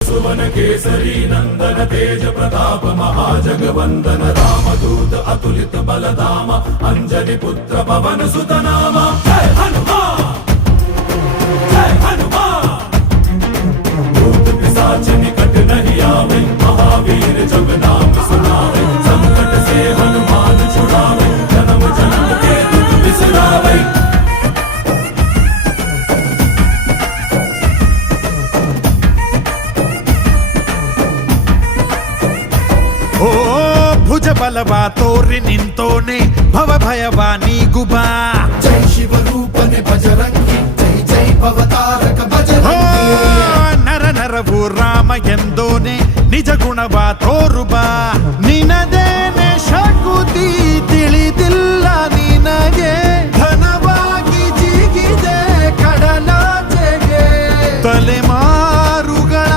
सुवन केसरी नंदन तेज प्रताप महाजगवंदन रामदूत अतुलित बलधाम अंजनी पुत्र पवन सुत नाम जय हनुमान जय हनुमान। भूत पिशाच निकट नहीं आवे महावीर जब नाम सुनावे संकट से हनुमान छुड़ावे जन्म जन्म के दुख बिसरावे। ಓ ಭುಜ ಬಲವಾ ತೋರಿ ನಿಂತೋನೆ ಭವ ಭಯವಾ ನೀಗುಬಾ ಜೈ ಶಿವರೂಪನೆ ಭಜರಂಗಿ ಜೈ ಜೈ ಭವತಾರಕ ಭಜರಂಗಿ ನರ ನರವು ರಾಮ ಎಂದೋನೆ ನಿಜ ಗುಣವಾ